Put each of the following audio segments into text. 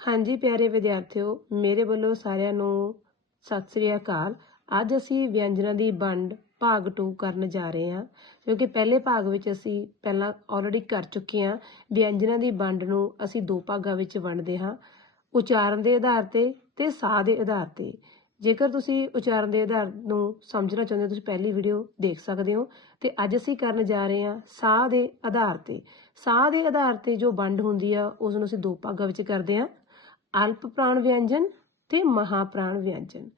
ਹਾਂਜੀ, ਪਿਆਰੇ ਵਿਦਿਆਰਥਿਓ, ਮੇਰੇ ਵੱਲੋਂ ਸਾਰਿਆਂ ਨੂੰ ਸਤਿ ਸ੍ਰੀ ਅਕਾਲ। ਅੱਜ ਅਸੀਂ ਵਿਅੰਜਨਾਂ ਦੀ ਵੰਡ ਭਾਗ 2 ਕਰਨ ਜਾ ਰਹੇ ਹਾਂ, ਕਿਉਂਕਿ ਪਹਿਲੇ ਭਾਗ ਵਿੱਚ ਅਸੀਂ ਪਹਿਲਾਂ ਆਲਰੇਡੀ ਕਰ ਚੁੱਕੇ ਹਾਂ। ਵਿਅੰਜਨਾਂ ਦੀ ਵੰਡ ਨੂੰ ਅਸੀਂ ਦੋ ਭਾਗਾਂ ਵਿੱਚ ਵੰਡਦੇ ਹਾਂ, ਉਚਾਰਨ ਦੇ ਆਧਾਰ ਤੇ ਤੇ ਸਾਹ ਦੇ ਆਧਾਰ ਤੇ। ਜੇਕਰ ਤੁਸੀਂ ਉਚਾਰਨ ਦੇ ਆਧਾਰ ਨੂੰ ਸਮਝਣਾ ਚਾਹੁੰਦੇ ਹੋ, ਤੁਸੀਂ ਪਹਿਲੀ ਵੀਡੀਓ ਦੇਖ ਸਕਦੇ ਹੋ। ਤੇ ਅੱਜ ਅਸੀਂ ਕਰਨ ਜਾ ਰਹੇ ਹਾਂ ਸਾਹ ਦੇ ਆਧਾਰ ਤੇ। ਸਾਹ ਦੇ ਆਧਾਰ ਤੇ ਜੋ ਵੰਡ ਹੁੰਦੀ ਆ ਉਸ ਨੂੰ ਅਸੀਂ ਦੋ ਭਾਗਾਂ ਵਿੱਚ ਕਰਦੇ ਹਾਂ। ਅਲਪ ਪ੍ਰਾਣ ਵਿਅੰਜਨ ਤੇ ਮਹਾਪ੍ਰਾਣ ਵਿਅੰਜਨ।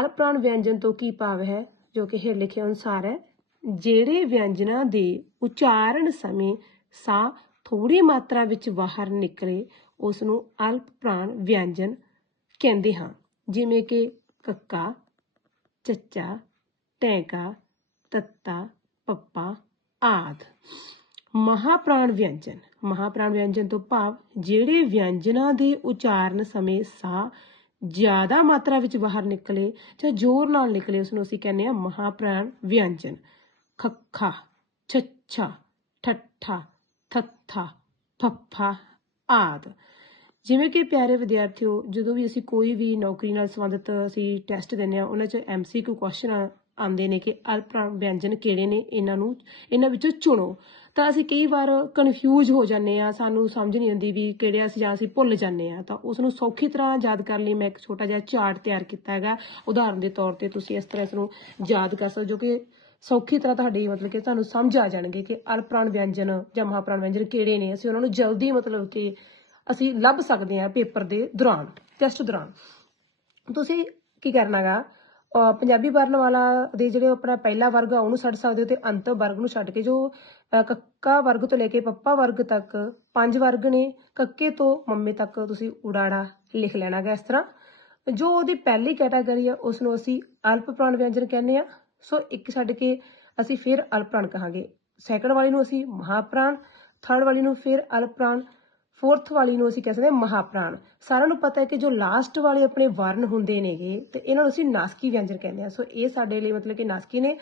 ਅਲਪ ਪ੍ਰਾਣ ਵਿਅੰਜਨ ਤੋਂ ਕੀ ਭਾਵ ਹੈ? ਜੋ ਕਿ ਹੇਠ ਲਿਖੇ ਅਨੁਸਾਰ ਹੈ, ਜਿਹੜੇ ਵਿਅੰਜਨਾਂ ਦੇ ਉਚਾਰਨ ਸਮੇਂ ਸਾਹ ਥੋੜੀ ਮਾਤਰਾ ਵਿੱਚ ਬਾਹਰ ਨਿਕਲੇ ਉਸ ਨੂੰ ਅਲਪ ਪ੍ਰਾਣ ਵਿਅੰਜਨ ਕਹਿੰਦੇ ਹਾਂ। ਜਿਵੇਂ ਕਿ ਕੱਕਾ, ਚੱਚਾ, ਟੈਂਕਾ, ਤੱਤਾ, ਪੱਪਾ ਆਦ। ਮਹਾਪ੍ਰਾਣ ਵਿਅੰਜਨ। ਮਹਾਪ੍ਰਾਣ ਵਿਅੰਜਨ ਤੋਂ ਭਾਵ ਜਿਹੜੇ ਵਿਅੰਜਨਾਂ ਦੇ ਉਚਾਰਨ ਸਮੇਂ ਸਾਹ ਜ਼ਿਆਦਾ ਮਾਤਰਾ ਵਿੱਚ ਬਾਹਰ ਨਿਕਲੇ ਜਾਂ ਜ਼ੋਰ ਨਾਲ ਨਿਕਲੇ ਉਸ ਨੂੰ ਅਸੀਂ ਕਹਿੰਦੇ ਹਾਂ ਮਹਾਪ੍ਰਾਣ ਵਿਅੰਜਨ। ਖੱਖਾ, ਛੱਛਾ, ਠੱਠਾ, ਥੱਥਾ, ਫੱਫਾ ਆਦ। ਜਿਵੇਂ ਕਿ ਪਿਆਰੇ ਵਿਦਿਆਰਥੀਓ, ਜਦੋਂ ਵੀ ਅਸੀਂ ਕੋਈ ਵੀ ਨੌਕਰੀ ਨਾਲ ਸੰਬੰਧਿਤ ਅਸੀਂ ਟੈਸਟ ਦਿੰਦੇ ਆ ਉਹਨਾਂ 'ਚ ਐਮਸੀਕਿਊ ਕੁਐਸਚਨ ਆਉਂਦੇ ਨੇ ਕਿ ਅਲਪ੍ਰਾਣ ਵਿਅੰਜਨ ਕਿਹੜੇ ਨੇ, ਇਹਨਾਂ ਨੂੰ, ਇਹਨਾਂ ਵਿੱਚੋਂ ਚੁਣੋ। ਤਾਂ ਅਸੀਂ ਕਈ ਵਾਰ ਕਨਫਿਊਜ਼ ਹੋ ਜਾਂਦੇ ਆ ਸਾਨੂੰ ਸਮਝ ਨਹੀਂ ਆਉਂਦੀ ਵੀ ਕਿਹੜੇ ਅਸੀਂ ਜਾਂ ਅਸੀਂ ਭੁੱਲ ਜਾਂਦੇ ਆ ਤਾਂ ਉਸ ਨੂੰ ਸੌਖੀ ਤਰ੍ਹਾਂ ਯਾਦ ਕਰਨ ਲਈ, ਮੈਂ ਇੱਕ ਛੋਟਾ ਜਿਹਾ ਚਾਰਟ ਤਿਆਰ ਕੀਤਾ ਹੈਗਾ। ਉਦਾਹਰਨ ਦੇ ਤੌਰ ਤੇ ਤੁਸੀਂ ਇਸ ਤਰ੍ਹਾਂ ਇਸ ਨੂੰ ਯਾਦ ਕਰ ਸਕਦੇ ਜੋ ਕਿ ਸੌਖੀ ਤਰ੍ਹਾਂ ਤੁਹਾਡੀ ਮਤਲਬ ਕਿ ਤੁਹਾਨੂੰ ਸਮਝ ਆ ਜਾਣਗੇ ਕਿ ਅਲਪ੍ਰਾਣ ਵਿਅੰਜਨ ਜਾਂ ਮਹਾਪ੍ਰਾਣ ਵਿਅੰਜਨ ਕਿਹੜੇ ਨੇ। ਅਸੀਂ ਉਹਨਾਂ ਨੂੰ ਜਲਦੀ ਮਤਲਬ ਕਿ ਅਸੀਂ ਲੱਭ ਸਕਦੇ ਹਾਂ ਪੇਪਰ ਦੇ ਦੌਰਾਨ ਟੈਸਟ ਦੌਰਾਨ। ਤੁਸੀਂ ਕੀ ਕਰਨਾਗਾ? ਪੰਜਾਬੀ ਵਰਨ ਵਾਲਾ ਦੇ ਜਿਹੜੇ ਆਪਣਾ ਪਹਿਲਾ ਵਰਗ ਆ, ਉਹਨੂੰ ਛੱਡ ਸਕਦੇ ਹੋ ਤੇ ਅੰਤ ਵਰਗ ਨੂੰ ਛੱਡ ਕੇ ਜੋ ਕੱਕਾ ਵਰਗ ਤੋਂ ਲੈ ਕੇ ਪੱਪਾ ਵਰਗ ਤੱਕ ਪੰਜ ਵਰਗ ਨੇ, ਕੱਕੇ ਤੋਂ ਮੰਮੇ ਤੱਕ ਤੁਸੀਂ ਉਡਾੜਾ ਲਿਖ ਲੈਣਾਗਾ ਇਸ ਤਰ੍ਹਾਂ। ਜੋ ਉਹਦੀ ਪਹਿਲੀ ਕੈਟਾਗਰੀ ਆ ਉਸ ਨੂੰ ਅਸੀਂ ਅਲਪ ਪ੍ਰਾਣ ਵਿਅੰਜਨ ਕਹਿੰਦੇ ਆ। ਸੋ ਇੱਕ ਛੱਡ ਕੇ ਅਸੀਂ ਫਿਰ ਅਲਪ ਪ੍ਰਾਣ ਕਹਾਂਗੇ। ਸੈਕੰਡ ਵਾਲੀ ਨੂੰ ਅਸੀਂ ਮਹਾਪ੍ਰਾਣ ਥਰਡ ਵਾਲੀ ਨੂੰ ਫਿਰ ਅਲਪ ਪ੍ਰਾਣ ਫੋਰਥ ਵਾਲੀ ਨੂੰ ਅਸੀਂ ਕਹਿ ਸਕਦੇ ਹਾਂ ਮਹਾਪ੍ਰਾਣ। ਸਾਰਿਆਂ ਨੂੰ ਪਤਾ ਹੈ ਕਿ ਜੋ ਲਾਸਟ ਵਾਲੇ ਆਪਣੇ ਵਰਨ ਹੁੰਦੇ ਨੇਗੇ, ਤੇ ਇਹਨਾਂ ਨੂੰ ਅਸੀਂ ਨਾਸਕੀ ਵਿਅੰਜਨ ਕਹਿੰਦੇ ਆ ਸੋ ਇਹ ਸਾਡੇ ਲਈ ਮਤਲਬ ਕਿ ਨਾਸਕੀ ਨੇ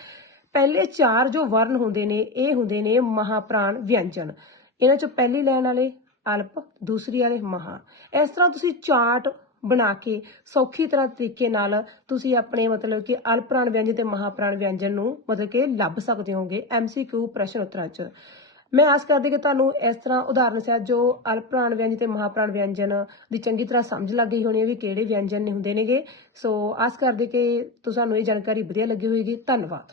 ਪਹਿਲੇ ਚਾਰ ਜੋ ਵਰਨ ਹੁੰਦੇ ਨੇ, ਇਹ ਹੁੰਦੇ ਨੇ ਮਹਾਪ੍ਰਾਣ ਵਿਅੰਜਨ। ਇਹਨਾਂ ਚੋਂ ਪਹਿਲੀ ਲਾਈਨ ਵਾਲੇ ਅਲਪ, ਦੂਸਰੀ ਵਾਲੇ ਮਹਾ। ਇਸ ਤਰ੍ਹਾਂ ਤੁਸੀਂ ਚਾਰਟ ਬਣਾ ਕੇ ਸੌਖੀ ਤਰ੍ਹਾਂ ਤਰੀਕੇ ਨਾਲ ਤੁਸੀਂ ਆਪਣੇ ਮਤਲਬ ਕਿ ਅਲਪ੍ਰਾਣ ਵਿਅੰਜਨ ਤੇ ਮਹਾਪ੍ਰਾਣ ਵਿਅੰਜਨ ਨੂੰ ਮਤਲਬ ਕਿ ਲੱਭ ਸਕਦੇ ਹੋਗੇ ਐਮਸੀਕਿਊ ਪ੍ਰਸ਼ਨ ਉਤਰਾਂ 'ਚ। ਮੈਂ ਆਸ ਕਰਦੀ ਕਿ ਤੁਹਾਨੂੰ ਇਸ ਤਰ੍ਹਾਂ ਉਦਾਹਰਨ ਸਹਿਤ ਜੋ ਅਲਪ੍ਰਾਣ ਵਿਅੰਜਨ ਤੇ ਮਹਾਪ੍ਰਾਣ ਵਿਅੰਜਨ ਦੀ ਚੰਗੀ ਤਰ੍ਹਾਂ ਸਮਝ ਲੱਗ ਗਈ ਹੋਣੀ ਹੈ ਵੀ ਕਿਹੜੇ ਵਿਅੰਜਨ ਨੇ ਹੁੰਦੇ ਨੇਗੇ। ਸੋ ਆਸ ਕਰਦੇ ਕਿ ਤੁਹਾਨੂੰ ਇਹ ਜਾਣਕਾਰੀ ਵਧੀਆ ਲੱਗੀ ਹੋਵੇਗੀ ਧੰਨਵਾਦ।